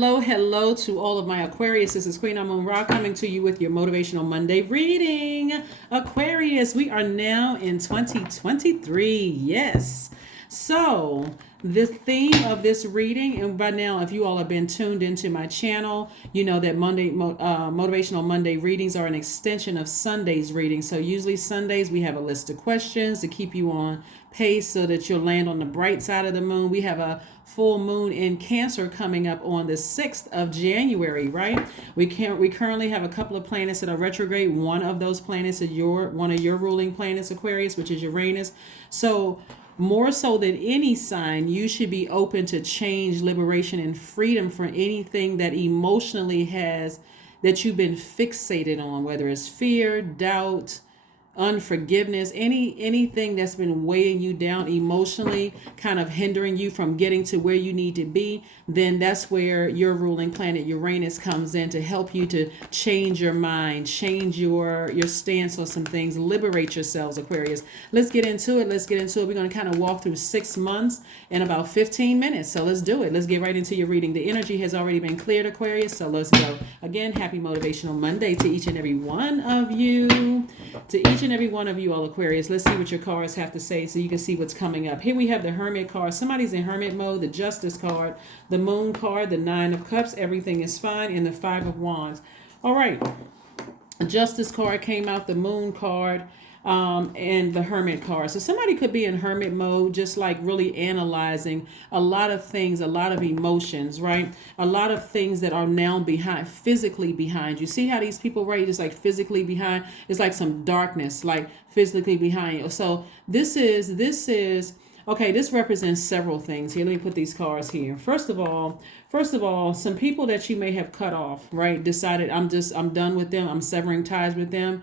hello to all of my Aquarius. This is Queen Amun Ra coming to you with your Motivational Monday reading. Aquarius, we are now in 2023. Yes. So, the theme of this reading, and by now, if you all have been tuned into my channel, you know that Motivational Monday readings are an extension of Sunday's reading. So, usually Sundays, we have a list of questions to keep you on pace so that you'll land on the bright side of the moon. We have a full moon in Cancer coming up on the 6th of January, right? We currently have a couple of planets that are retrograde. One of those planets is one of your ruling planets, Aquarius, which is Uranus. So more so than any sign, you should be open to change, liberation, and freedom from anything that emotionally that you've been fixated on, whether it's fear, doubt, unforgiveness, anything that's been weighing you down emotionally, kind of hindering you from getting to where you need to be. Then that's where your ruling planet Uranus comes in to help you to change your mind, change your stance on some things, liberate yourselves, Aquarius. Let's get into it. We're going to kind of walk through 6 months in about 15 minutes. So let's do it. Let's get right into your reading. The energy has already been cleared, Aquarius. So let's go. Again, happy Motivational Monday to each and every one of you. All Aquarius. Let's see what your cards have to say so you can see what's coming up. Here we have the Hermit card. Somebody's in Hermit mode. The Justice card, the Moon card, the Nine of Cups. Everything is fine. And the Five of Wands. All right. The Justice card came out. The Moon card. And the Hermit card. So somebody could be in Hermit mode, just like really analyzing a lot of things, a lot of emotions, right? A lot of things that are now physically behind you. See how these people, right, just like physically behind, it's like some darkness, like physically behind you. So this is, okay, this represents several things. Here, let me put these cards here. First of all, some people that you may have cut off, right? Decided I'm done with them. I'm severing ties with them.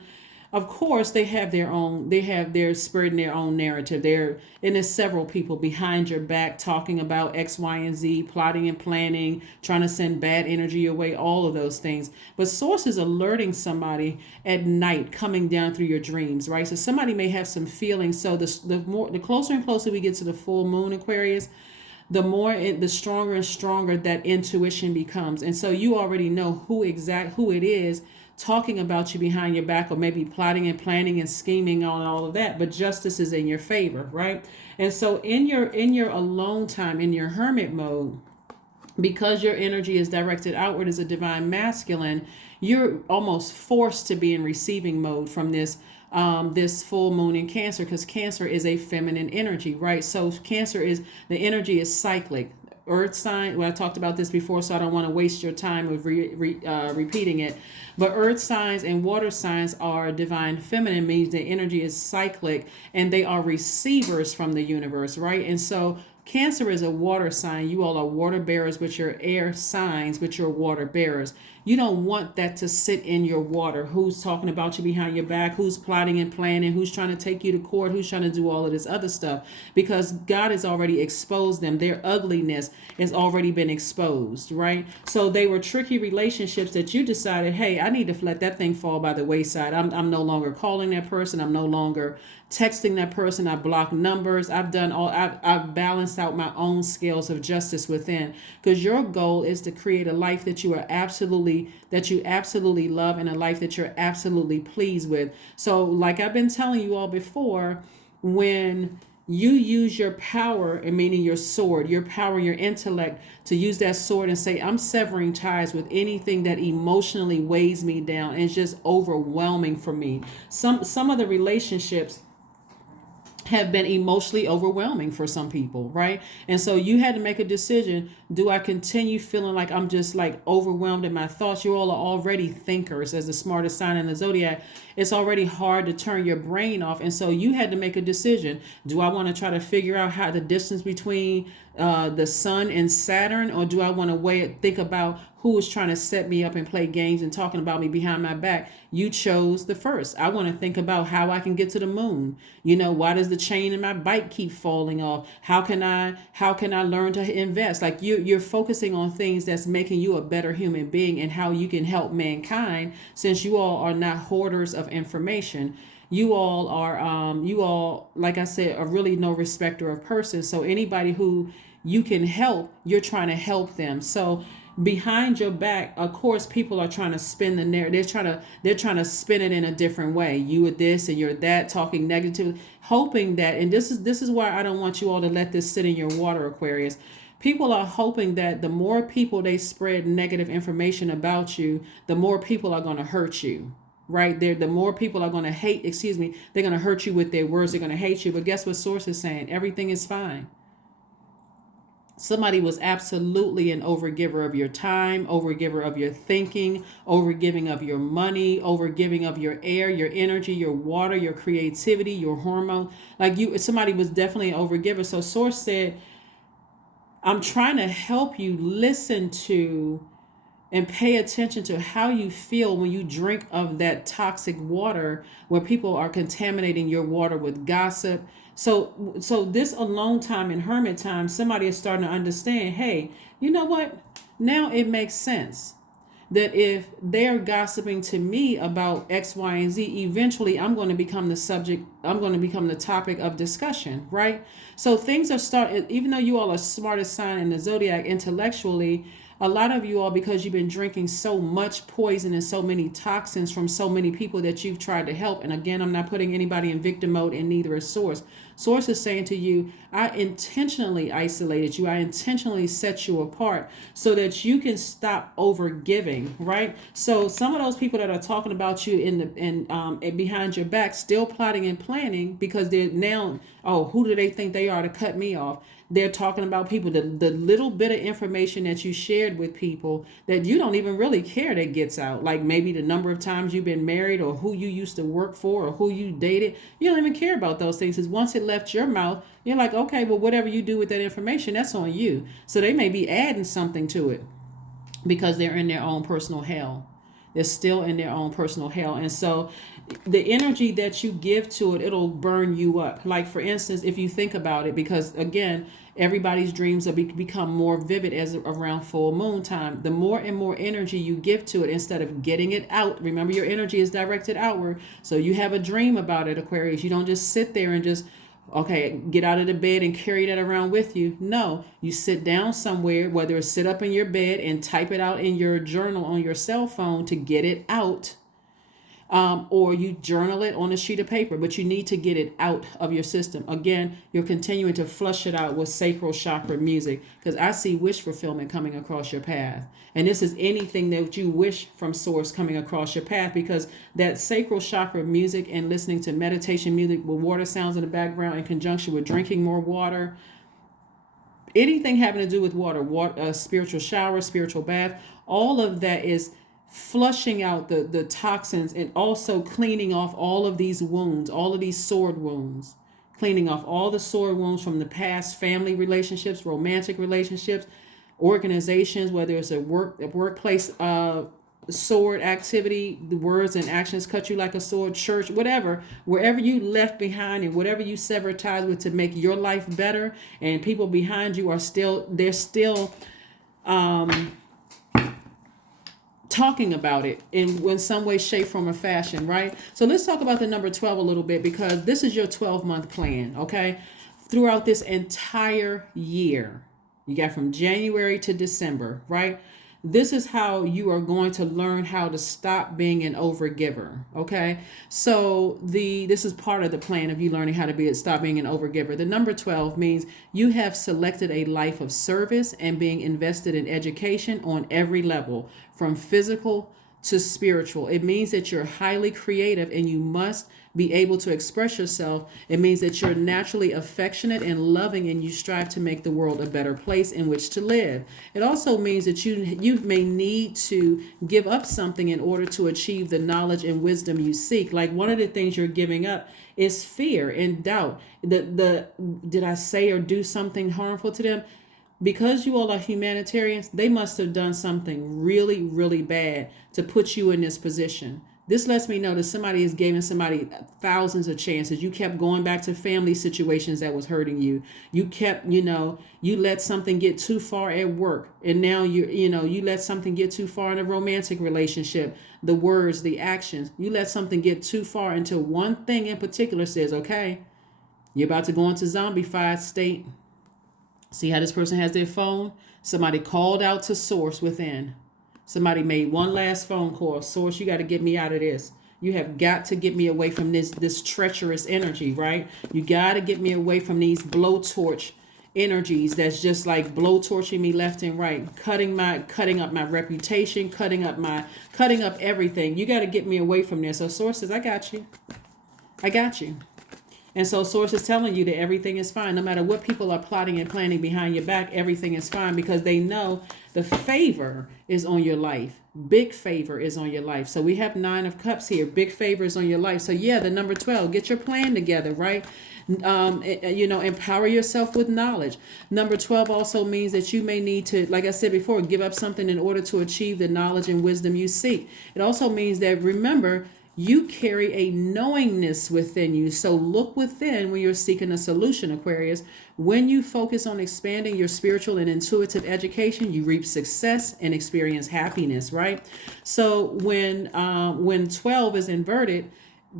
Of course, they have their spirit and their own narrative. And there's several people behind your back talking about X, Y, and Z, plotting and planning, trying to send bad energy your way, all of those things. But Source is alerting somebody at night coming down through your dreams, right? So somebody may have some feelings. So the closer and closer we get to the full moon, Aquarius, the stronger and stronger that intuition becomes. And so you already know who it is talking about you behind your back, or maybe plotting and planning and scheming on all of that, but justice is in your favor, right? And so in your alone time, in your hermit mode, because your energy is directed outward as a divine masculine, you're almost forced to be in receiving mode from this full moon in Cancer, because Cancer is a feminine energy, right? So the energy is cyclic. Earth sign, well, I talked about this before, so I don't want to waste your time with repeating it. But earth signs and water signs are divine feminine, means the energy is cyclic and they are receivers from the universe, right? And so Cancer is a water sign. You all are water bearers, but you're air signs, but you're water bearers. You don't want that to sit in your water. Who's talking about you behind your back? Who's plotting and planning? Who's trying to take you to court? Who's trying to do all of this other stuff? Because God has already exposed them. Their ugliness has already been exposed, right? So they were tricky relationships that you decided, hey, I need to let that thing fall by the wayside. I'm no longer calling that person. I'm no longer texting that person. I blocked numbers. I've balanced out my own scales of justice within, because your goal is to create a life that you absolutely love, and a life that you're absolutely pleased with. So like I've been telling you all before, when you use your power, and meaning your sword, your power, your intellect, to use that sword and say, I'm severing ties with anything that emotionally weighs me down and it's just overwhelming for me. Some of the relationships have been emotionally overwhelming for some people, right? And so you had to make a decision. Do I continue feeling like I'm just like overwhelmed in my thoughts? You all are already thinkers, as the smartest sign in the Zodiac. It's already hard to turn your brain off. And so you had to make a decision. Do I want to try to figure out how the distance between the sun and Saturn, or do I want to think about who is trying to set me up and play games and talking about me behind my back? You chose the first. I want to think about how I can get to the moon. Why does the chain in my bike keep falling off? How can I learn to invest? Like you're focusing on things that's making you a better human being, and how you can help mankind, since you all are not hoarders of information. You all are, like I said, are really no respecter of persons. So anybody who you can help, you're trying to help them. So behind your back, of course, people are trying to spin the narrative. They're trying to spin it in a different way. You are this and you're that, talking negative, hoping that, and this is why I don't want you all to let this sit in your water, Aquarius. People are hoping that the more people they spread negative information about you, the more people are going to hurt you. Right there, the more people are going to hate, they're going to hurt you with their words. They're going to hate you. But guess what Source is saying? Everything is fine. Somebody was absolutely an overgiver of your time, overgiver of your thinking, overgiving of your money, overgiving of your air, your energy, your water, your creativity, your hormone. Somebody was definitely an overgiver. So Source said, I'm trying to help you listen to and pay attention to how you feel when you drink of that toxic water, where people are contaminating your water with gossip. So this alone time and hermit time, somebody is starting to understand, hey, you know what? Now it makes sense that if they're gossiping to me about X, Y, and Z, eventually I'm going to become the subject. I'm going to become the topic of discussion, right? So things are starting, even though you all are smartest sign in the Zodiac intellectually, a lot of you all, because you've been drinking so much poison and so many toxins from so many people that you've tried to help. And again, I'm not putting anybody in victim mode, and neither is Source. Source is saying to you, I intentionally isolated you. I intentionally set you apart so that you can stop over giving, right? So some of those people that are talking about you and behind your back, still plotting and planning, because they're now, oh, who do they think they are to cut me off? They're talking about people, the little bit of information that you shared with people that you don't even really care that gets out. Like maybe the number of times you've been married, or who you used to work for, or who you dated. You don't even care about those things, because once it left your mouth, you're like, okay, well, whatever you do with that information, that's on you. So they may be adding something to it because they're in their own personal hell. They're still in their own personal hell. And so the energy that you give to it, it'll burn you up. Like, for instance, if you think about it, because again, everybody's dreams are become more vivid as around full moon time. The more and more energy you give to it, instead of getting it out, remember your energy is directed outward. So you have a dream about it, Aquarius. You don't just sit there and just, okay, get out of the bed and carry that around with you. No, you sit down somewhere, whether it's sit up in your bed and type it out in your journal on your cell phone to get it out. Or you journal it on a sheet of paper, but you need to get it out of your system. Again, you're continuing to flush it out with sacral chakra music, because I see wish fulfillment coming across your path. And this is anything that you wish from Source coming across your path, because that sacral chakra music and listening to meditation music with water sounds in the background in conjunction with drinking more water, anything having to do with water, spiritual shower, spiritual bath, all of that is flushing out the toxins, and also cleaning off all of these wounds, all of these sword wounds, cleaning off all the sword wounds from the past, family relationships, romantic relationships, organizations, whether it's a workplace sword activity, the words and actions cut you like a sword, church, whatever, wherever you left behind and whatever you severed ties with to make your life better, and people behind you are still talking about it in some way, shape, form, or fashion, right? So let's talk about the number 12 a little bit, because this is your 12-month plan, okay? Throughout this entire year, you got from January to December, right? This is how you are going to learn how to stop being an overgiver, okay? So this is part of the plan of you learning how to stop being an overgiver. The number 12 means you have selected a life of service and being invested in education on every level, from physical to spiritual. It means that you're highly creative and you must be able to express yourself. It means that you're naturally affectionate and loving, and you strive to make the world a better place in which to live. It also means that you may need to give up something in order to achieve the knowledge and wisdom you seek. Like, one of the things you're giving up is fear and doubt. Did I say or do something harmful to them? Because you all are humanitarians, they must have done something really, really bad to put you in this position. This lets me know that somebody is giving somebody thousands of chances. You kept going back to family situations that was hurting you. You kept, you let something get too far at work. And now you let something get too far in a romantic relationship. The words, the actions, you let something get too far until one thing in particular says, okay, you're about to go into zombified state. See how this person has their phone? Somebody called out to source within. Somebody made one last phone call. Source, you got to get me out of this. You have got to get me away from this treacherous energy, right? You got to get me away from these blowtorch energies that's just like blowtorching me left and right, cutting up my reputation, cutting up everything. You got to get me away from there. So source says, I got you. I got you. And so source is telling you that everything is fine. No matter what people are plotting and planning behind your back, everything is fine because they know the favor is on your life. Big favor is on your life. So we have 9 of Cups here. Big favor is on your life. So yeah, the number 12, get your plan together, right? Empower yourself with knowledge. Number 12 also means that you may need to, like I said before, give up something in order to achieve the knowledge and wisdom you seek. It also means that, remember, you carry a knowingness within you. So look within when you're seeking a solution, Aquarius. When you focus on expanding your spiritual and intuitive education, you reap success and experience happiness, right? So when 12 is inverted,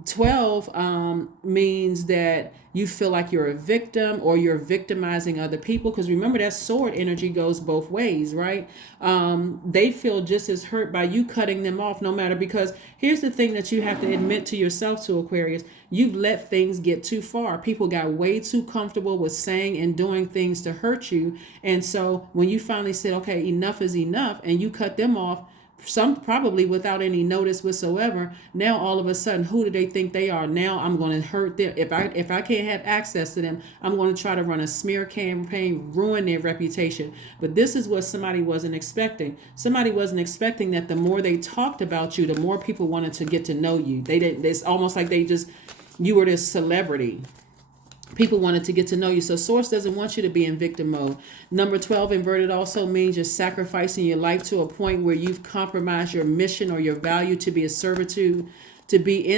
12 means that you feel like you're a victim or you're victimizing other people. Because remember, that sword energy goes both ways, right? They feel just as hurt by you cutting them off, no matter, because here's the thing that you have to admit to yourself, to Aquarius. You've let things get too far. People got way too comfortable with saying and doing things to hurt you. And so when you finally said, okay, enough is enough, and you cut them off, some probably without any notice whatsoever, now all of a sudden, who do they think they are? Now I'm going to hurt them. If I can't have access to them, I'm going to try to run a smear campaign, ruin their reputation. But this is what somebody wasn't expecting. Somebody wasn't expecting that the more they talked about you, the more people wanted to get to know you. It's almost like you were this celebrity. People wanted to get to know you. So source doesn't want you to be in victim mode. Number 12 inverted also means you're sacrificing your life to a point where you've compromised your mission or your value to be in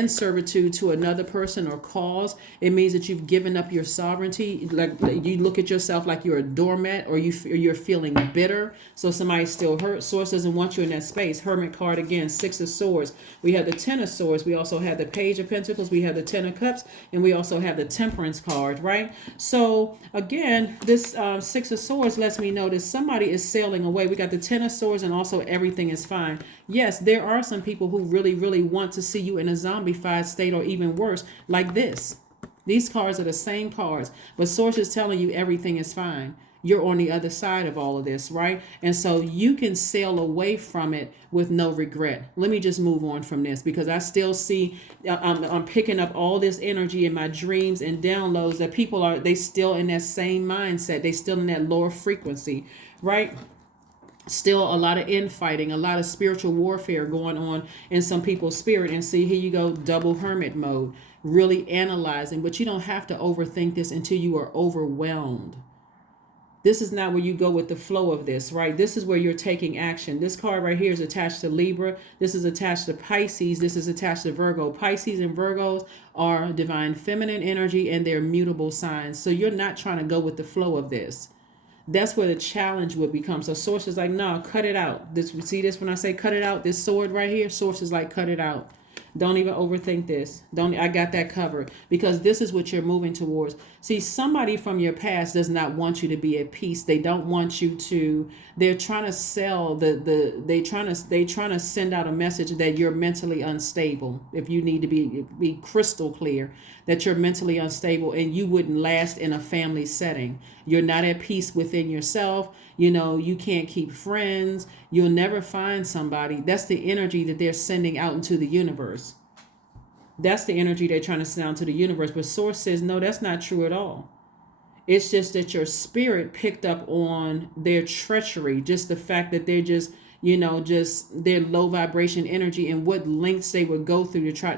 servitude to another person or cause. It means that you've given up your sovereignty. Like you look at yourself like you're a doormat, or you're feeling bitter. So somebody's still hurt. Source doesn't want you in that space. Hermit card again, 6 of Swords. We have the 10 of Swords. We also have the Page of Pentacles. We have the 10 of Cups, and we also have the Temperance card, right? So again, this 6 of Swords lets me know that somebody is sailing away. We got the 10 of Swords, and also everything is fine. Yes, there are some people who really, really want to see you in a zombified state, or even worse, like this. These cards are the same cards, but source is telling you everything is fine. You're on the other side of all of this, right? And so you can sail away from it with no regret. Let me just move on from this, because I still see, I'm picking up all this energy in my dreams and downloads that they still in that same mindset. They still in that lower frequency, right? Still a lot of infighting, a lot of spiritual warfare going on in some people's spirit. And see, here you go, double hermit mode, really analyzing. But you don't have to overthink this until you are overwhelmed. This is not where you go with the flow of this, right? This is where you're taking action. This card right here is attached to Libra. This is attached to Pisces. This is attached to Virgo. Pisces and Virgos are divine feminine energy, and they're mutable signs. So you're not trying to go with the flow of this. That's where the challenge would become. So source is like, no, cut it out. See this when I say cut it out? This sword right here, source is like, cut it out. Don't even overthink this. I got that covered, because this is what you're moving towards. See, somebody from your past does not want you to be at peace. They don't want you to, they're trying to sell they trying to send out a message that you're mentally unstable. If you need to be crystal clear that you're mentally unstable and you wouldn't last in a family setting. You're not at peace within yourself. You can't keep friends. You'll never find somebody. That's the energy that they're sending out into the universe. That's the energy they're trying to send out to the universe. But source says, no, that's not true at all. It's just that your spirit picked up on their treachery. Just the fact that they're just their low vibration energy, and what lengths they would go to try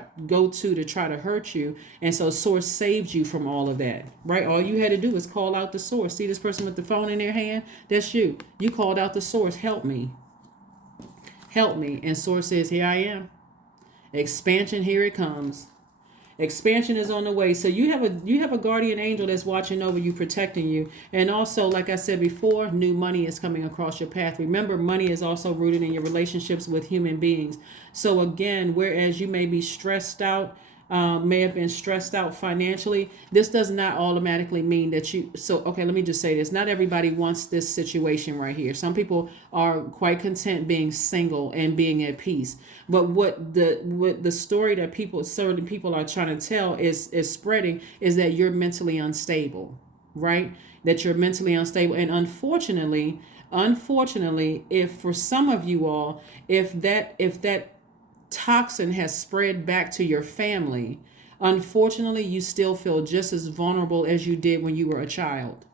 to hurt you. And so source saved you from all of that, right? All you had to do was call out the source. See this person with the phone in their hand? That's you. You called out the source. Help me. Help me. And source says, here I am. Expansion, here it comes. Expansion is on the way. So you have a guardian angel that's watching over you, protecting you. And also, like I said before, new money is coming across your path. Remember, money is also rooted in your relationships with human beings. So again, whereas you may be stressed out, may have been stressed out financially. This does not automatically mean that you. So, okay, let me just say this. Not everybody wants this situation right here. Some people are quite content being single and being at peace. But what the story that certain people are trying to tell is spreading is that you're mentally unstable, right? That you're mentally unstable, and unfortunately, if for some of you all, if that toxin has spread back to your family, unfortunately, you still feel just as vulnerable as you did when you were a child.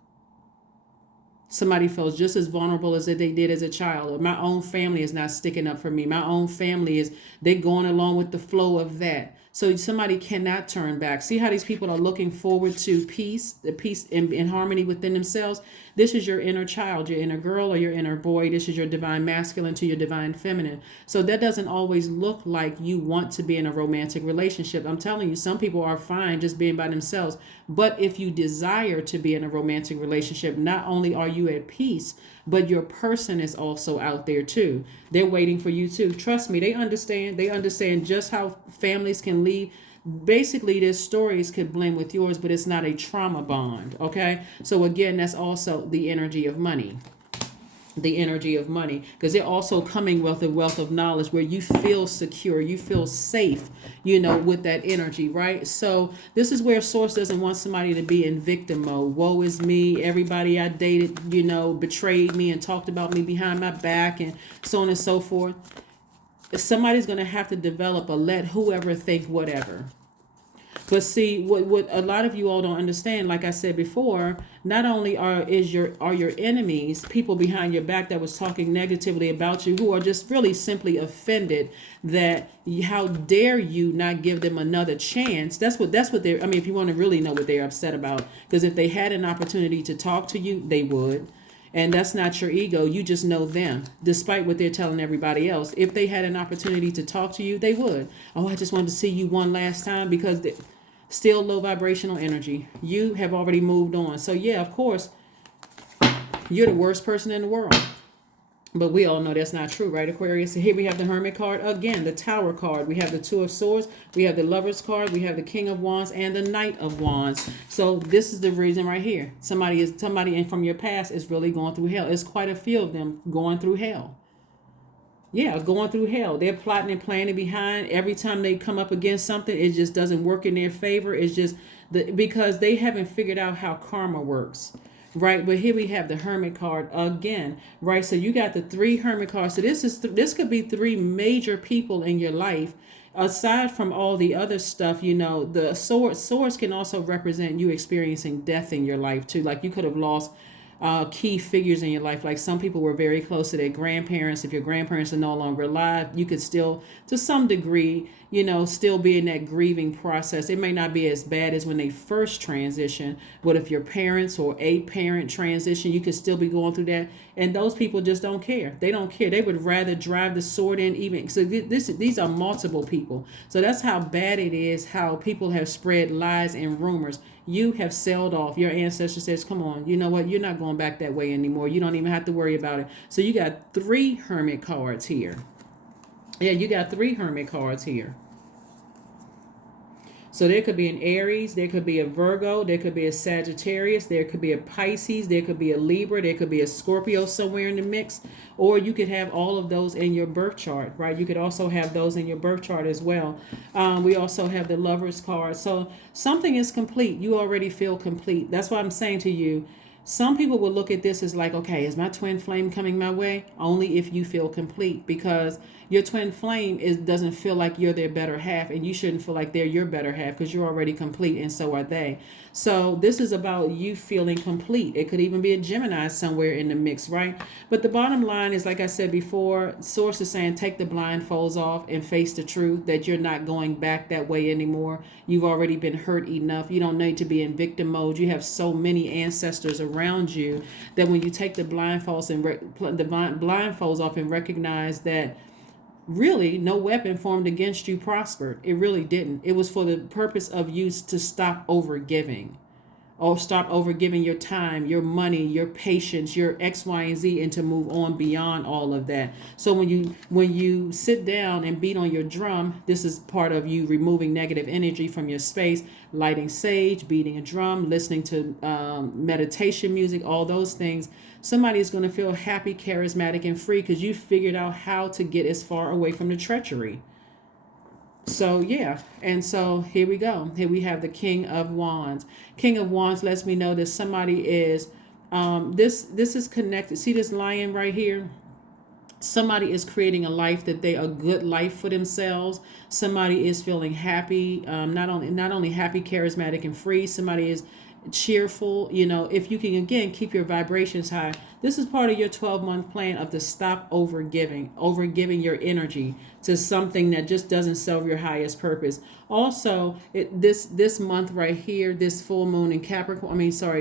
Somebody feels just as vulnerable as they did as a child. Or my own family is not sticking up for me. My own family they're going along with the flow of that. So somebody cannot turn back. See how these people are looking forward to peace, the peace and harmony within themselves. This is your inner child, your inner girl or your inner boy. This is your divine masculine to your divine feminine. So that doesn't always look like you want to be in a romantic relationship. I'm telling you, some people are fine just being by themselves. But if you desire to be in a romantic relationship, not only are you at peace, but your person is also out there too. They're waiting for you too. Trust me, they understand. They understand just how families can leave. Basically, their stories could blend with yours, but it's not a trauma bond. Okay. So again, that's also the energy of money. The energy of money, because they're also coming with a wealth of knowledge where you feel secure, you feel safe, with that energy, right? So this is where source doesn't want somebody to be in victim mode. Woe is me, everybody I dated, betrayed me and talked about me behind my back and so on and so forth. Somebody's going to have to develop a let whoever think whatever. But see, what a lot of you all don't understand, like I said before, not only are your enemies people behind your back that was talking negatively about you, who are just really simply offended that how dare you not give them another chance. That's what they're. I mean, if you want to really know what they're upset about, because if they had an opportunity to talk to you, they would. And that's not your ego. You just know them, despite what they're telling everybody else. If they had an opportunity to talk to you, they would. Oh, I just wanted to see you one last time, because still low vibrational energy. You have already moved on. So yeah, of course, you're the worst person in the world. But we all know that's not true, right, Aquarius? So here we have the Hermit card. Again, the Tower card. We have the Two of Swords. We have the Lovers card. We have the King of Wands and the Knight of Wands. So this is the reason right here. Somebody from your past is really going through hell. It's quite a few of them going through hell. Yeah, going through hell. They're plotting and planning behind. Every time they come up against something, it just doesn't work in their favor. It's just because they haven't figured out how karma works. Right, but here we have the Hermit card again, right? So you got the three Hermit cards. So this could be three major people in your life, aside from all the other stuff. The swords can also represent you experiencing death in your life too. Like you could have lost key figures in your life. Like some people were very close to their grandparents. If your grandparents are no longer alive, you could still, to some degree, still be in that grieving process. It may not be as bad as when they first transition, but if your parents or a parent transition, you could still be going through that. And those people just don't care. They don't care. They would rather drive the sword in even. So these are multiple people. So that's how bad it is, how people have spread lies and rumors. You have sailed off. Your ancestor says, come on, you know what? You're not going back that way anymore. You don't even have to worry about it. So you got three Hermit cards here. Yeah, you got three Hermit cards here. So there could be an Aries, there could be a Virgo, there could be a Sagittarius, there could be a Pisces, there could be a Libra, there could be a Scorpio somewhere in the mix, or you could have all of those in your birth chart, right? You could also have those in your birth chart as well. We also have the Lovers card. So something is complete. You already feel complete. That's why I'm saying to you, some people will look at this as like, okay, is my twin flame coming my way? Only if you feel complete, because your twin flame doesn't feel like you're their better half, and you shouldn't feel like they're your better half, because you're already complete and so are they. So this is about you feeling complete. It could even be a Gemini somewhere in the mix, right? But the bottom line is, like I said before, Source is saying take the blindfolds off and face the truth that you're not going back that way anymore. You've already been hurt enough. You don't need to be in victim mode. You have so many ancestors around you that when you take the blindfolds off and recognize that really no weapon formed against you prospered. It really didn't. It was for the purpose of you to stop over giving. or stop over giving your time, your money, your patience, your X, Y, and Z, and to move on beyond all of that. So when you sit down and beat on your drum, this is part of you removing negative energy from your space, lighting sage, beating a drum, listening to meditation music, all those things. Somebody is going to feel happy, charismatic, and free because you figured out how to get as far away from the treachery. So yeah, and so here we go. Here we have the King of Wands. King of Wands lets me know that somebody is this is connected. See this lion right here? Somebody is creating a life that a good life for themselves. Somebody is feeling happy, not only happy, charismatic, and free. Somebody is cheerful. If you can again keep your vibrations high, this is part of your 12-month plan of to stop overgiving your energy to something that just doesn't serve your highest purpose. Also, this month right here, this full moon in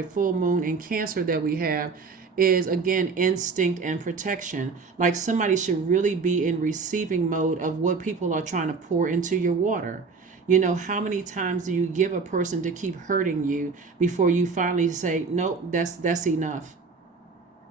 full moon in Cancer that we have is again instinct and protection. Like somebody should really be in receiving mode of what people are trying to pour into your water. How many times do you give a person to keep hurting you before you finally say, nope, that's enough.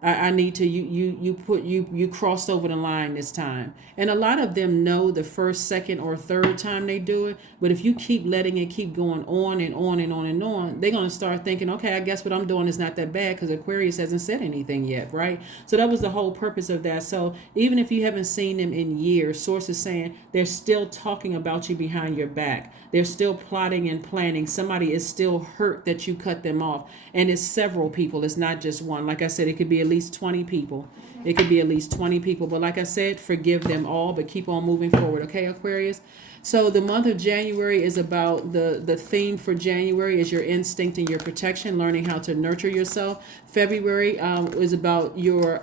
I need to you crossed over the line this time. And a lot of them know the first, second, or third time they do it. But if you keep letting it keep going on and on and on and on, they're going to start thinking, okay, I guess what I'm doing is not that bad because Aquarius hasn't said anything yet, right? So that was the whole purpose of that. So even if you haven't seen them in years, sources saying they're still talking about you behind your back. They're still plotting and planning. Somebody is still hurt that you cut them off. And it's several people. It's not just one. Like I said, it could be at least 20 people. It could be at least 20 people. But like I said, forgive them all, but keep on moving forward. Okay, Aquarius? So the month of January is about the theme for January is your instinct and your protection, learning how to nurture yourself. February is about your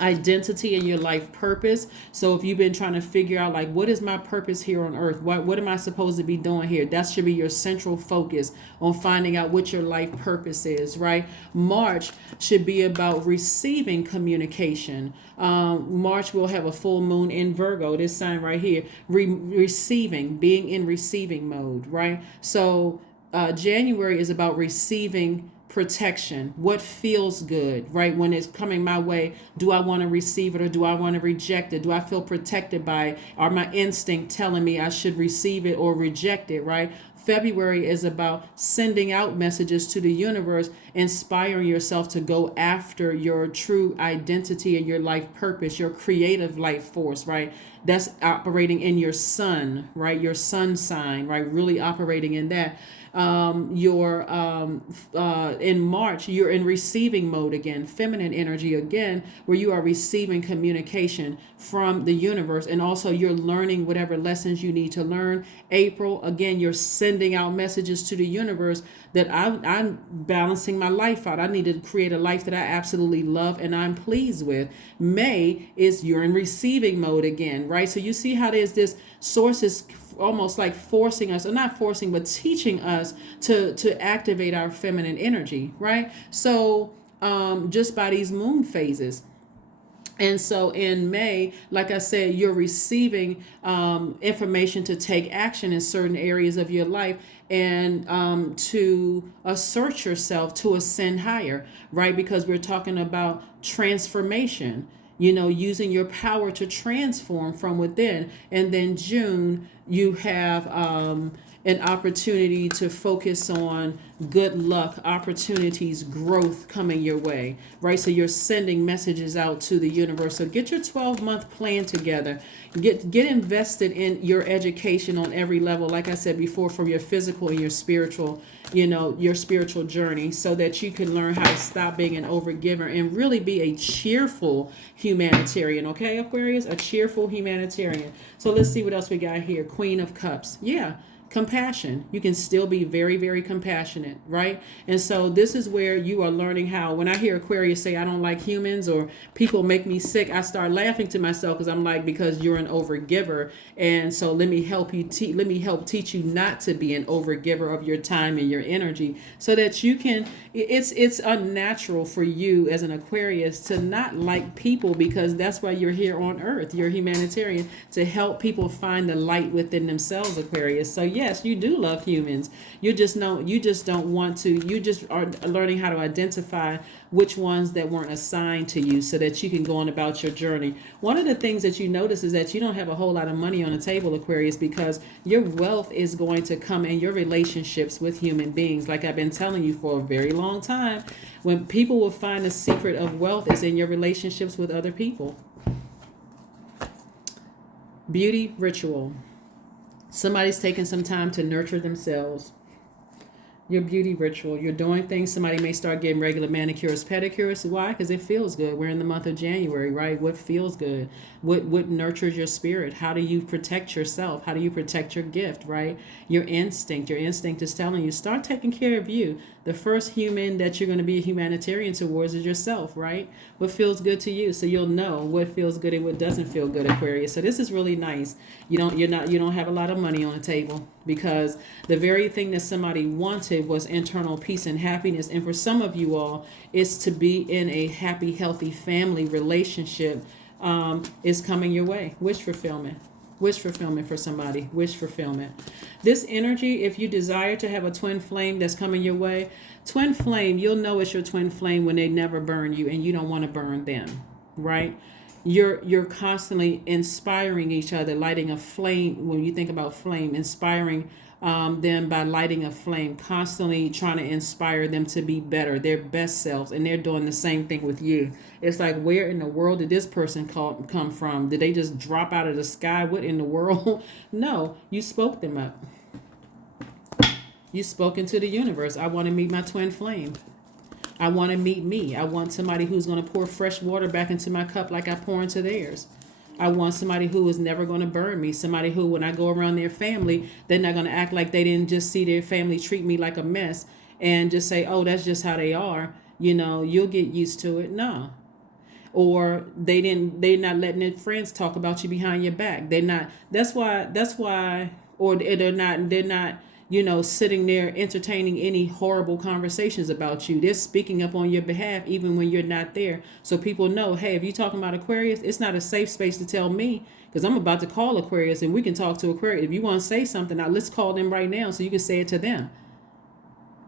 identity and your life purpose. So if you've been trying to figure out like, what is my purpose here on earth? What am I supposed to be doing here? That should be your central focus on finding out what your life purpose is, right? March should be about receiving communication. March will have a full moon in Virgo, this sign right here, receiving, being in receiving mode, right? So January is about receiving protection, what feels good, right? When it's coming my way, do I want to receive it or do I want to reject it? Do I feel protected by it? Are my instinct telling me I should receive it or reject it, right? February is about sending out messages to the universe, inspiring yourself to go after your true identity and your life purpose, your creative life force, right? That's operating in your sun, right? Your sun sign, right? Really operating in that. In March, you're in receiving mode again, feminine energy again, where you are receiving communication from the universe, and also you're learning whatever lessons you need to learn. April, again, you're sending out messages to the universe that I'm balancing my life out. I need to create a life that I absolutely love and I'm pleased with. May is you're in receiving mode again, right? So you see how there's this sources almost like forcing us, or not forcing, but teaching us to activate our feminine energy, right? So just by these moon phases. And so in May, like I said, you're receiving information to take action in certain areas of your life and to assert yourself, to ascend higher, right? Because we're talking about transformation, using your power to transform from within. And then June, you have an opportunity to focus on good luck, opportunities, growth coming your way, right? So you're sending messages out to the universe. So get your 12-month plan together. Get invested in your education on every level, like I said before, from your physical and your spiritual, your spiritual journey, so that you can learn how to stop being an overgiver and really be a cheerful humanitarian, okay, Aquarius? A cheerful humanitarian. So let's see what else we got here. Queen of Cups. Yeah. Compassion. You can still be very, very compassionate, right? And so this is where you are learning how, when I hear Aquarius say, I don't like humans or people make me sick, I start laughing to myself because I'm like, because you're an overgiver. And so let me help you let me help teach you not to be an overgiver of your time and your energy, so that you can, it's unnatural for you as an Aquarius to not like people, because that's why you're here on earth. You're a humanitarian, to help people find the light within themselves, Aquarius. So yeah, yes, you do love humans. You just don't want to. You just are learning how to identify which ones that weren't assigned to you so that you can go on about your journey. One of the things that you notice is that you don't have a whole lot of money on the table, Aquarius, because your wealth is going to come in your relationships with human beings. Like I've been telling you for a very long time, when people will find the secret of wealth is in your relationships with other people. Beauty ritual. Somebody's taking some time to nurture themselves. Your beauty ritual. You're doing things. Somebody may start getting regular manicures, pedicures. Why? Because it feels good. We're in the month of January, right? What feels good? What nurtures your spirit? How do you protect yourself? How do you protect your gift, right? Your instinct. Your instinct is telling you, start taking care of you. The first human that you're going to be a humanitarian towards is yourself, right? What feels good to you, so you'll know what feels good and what doesn't feel good, Aquarius. So this is really nice. You don't have a lot of money on the table because the very thing that somebody wanted was internal peace and happiness. And for some of you all, it's to be in a happy, healthy family relationship is coming your way. Wish fulfillment. Wish fulfillment for somebody. Wish fulfillment. This energy, if you desire to have a twin flame that's coming your way, twin flame, you'll know it's your twin flame when they never burn you and you don't want to burn them, right? You're constantly inspiring each other, lighting a flame. When you think about flame, inspiring them by lighting a flame, constantly trying to inspire them to be better, their best selves, and they're doing the same thing with you. It's like, where in the world did this person come from? Did they just drop out of the sky? What in the world? No, you spoke them up. You spoke into the universe. I want to meet my twin flame. I want to meet me. I want somebody who's going to pour fresh water back into my cup like I pour into theirs. I want somebody who is never going to burn me. Somebody who, when I go around their family, they're not going to act like they didn't just see their family treat me like a mess and just say, oh, that's just how they are. You'll get used to it. No. Or they're not letting their friends talk about you behind your back. They're not. That's why, or they're not, sitting there entertaining any horrible conversations about you. They're speaking up on your behalf even when you're not there. So people know, hey, if you're talking about Aquarius, it's not a safe space to tell me because I'm about to call Aquarius and we can talk to Aquarius. If you want to say something, now let's call them right now so you can say it to them.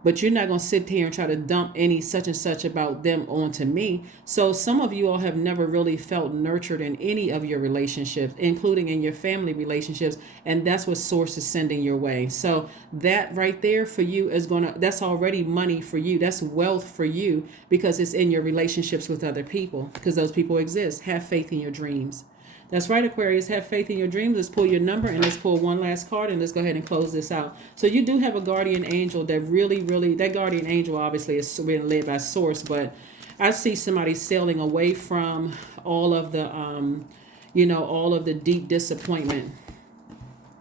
But you're not going to sit here and try to dump any such and such about them onto me. So some of you all have never really felt nurtured in any of your relationships, including in your family relationships. And that's what Source is sending your way. So that right there for you that's already money for you. That's wealth for you because it's in your relationships with other people because those people exist. Have faith in your dreams. That's right, Aquarius. Have faith in your dreams. Let's pull your number and let's pull one last card and let's go ahead and close this out. So you do have a guardian angel that that guardian angel obviously is being led by Source, but I see somebody sailing away from all of the, all of the deep disappointment.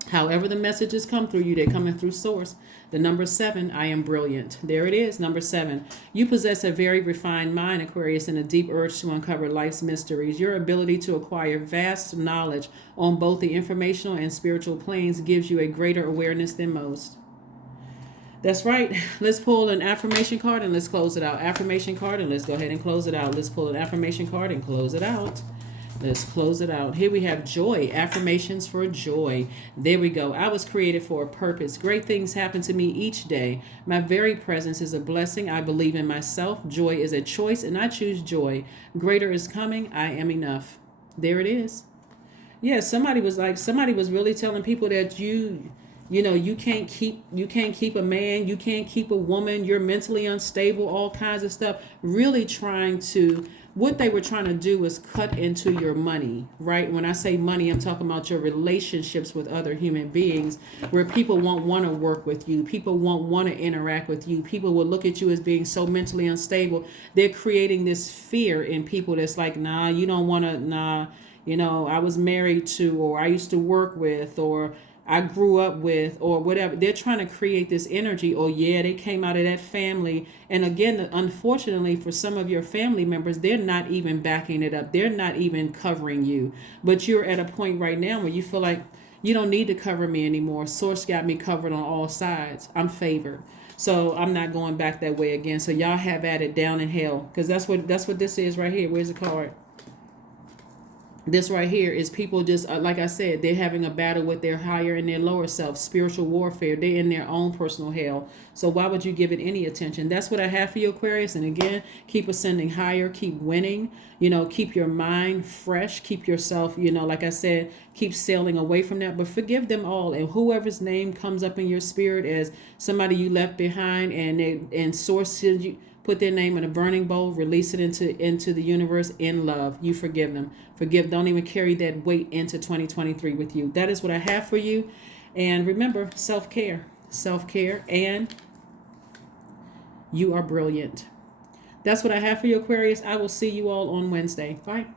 However the messages come through you, they're coming through Source. The number 7, I am brilliant. There it is, number 7. You possess a very refined mind, Aquarius, and a deep urge to uncover life's mysteries. Your ability to acquire vast knowledge on both the informational and spiritual planes gives you a greater awareness than most. That's right. Let's pull an affirmation card and let's close it out. Affirmation card and let's go ahead and close it out. Let's pull an affirmation card and close it out. Let's close it out. Here we have joy. Affirmations for joy. There we go. I was created for a purpose. Great things happen to me each day. My very presence is a blessing. I believe in myself. Joy is a choice and I choose joy. Greater is coming. I am enough. There it is. Yeah, somebody was really telling people that you can't keep a man, you can't keep a woman, you're mentally unstable, all kinds of stuff. Really what they were trying to do was cut into your money, right? When I say money, I'm talking about your relationships with other human beings, where people won't want to work with you. People won't want to interact with you. People will look at you as being so mentally unstable. They're creating this fear in people that's like, nah, you don't want to, nah, I was married to, or I used to work with, or I grew up with, or whatever. They're trying to create this energy. Oh yeah, they came out of that family. And again, unfortunately for some of your family members, they're not even backing it up. They're not even covering you. But you're at a point right now where you feel like you don't need to cover me anymore. Source got me covered on all sides. I'm favored. So I'm not going back that way again. So y'all have at it down in hell. Because that's what this is right here. Where's the card? This right here is people just like I said, they're having a battle with their higher and their lower self, spiritual warfare. They're in their own personal hell. So why would you give it any attention? That's what I have for you, Aquarius. And again, keep ascending higher, keep winning, keep your mind fresh, keep yourself, like I said, keep sailing away from that, but forgive them all. And whoever's name comes up in your spirit as somebody you left behind and source you, put their name in a burning bowl, release it into the universe in love. You forgive them. Don't even carry that weight into 2023 with you. That is what I have for you. And remember, self-care, and you are brilliant. That's what I have for you, Aquarius. I will see you all on Wednesday. Bye.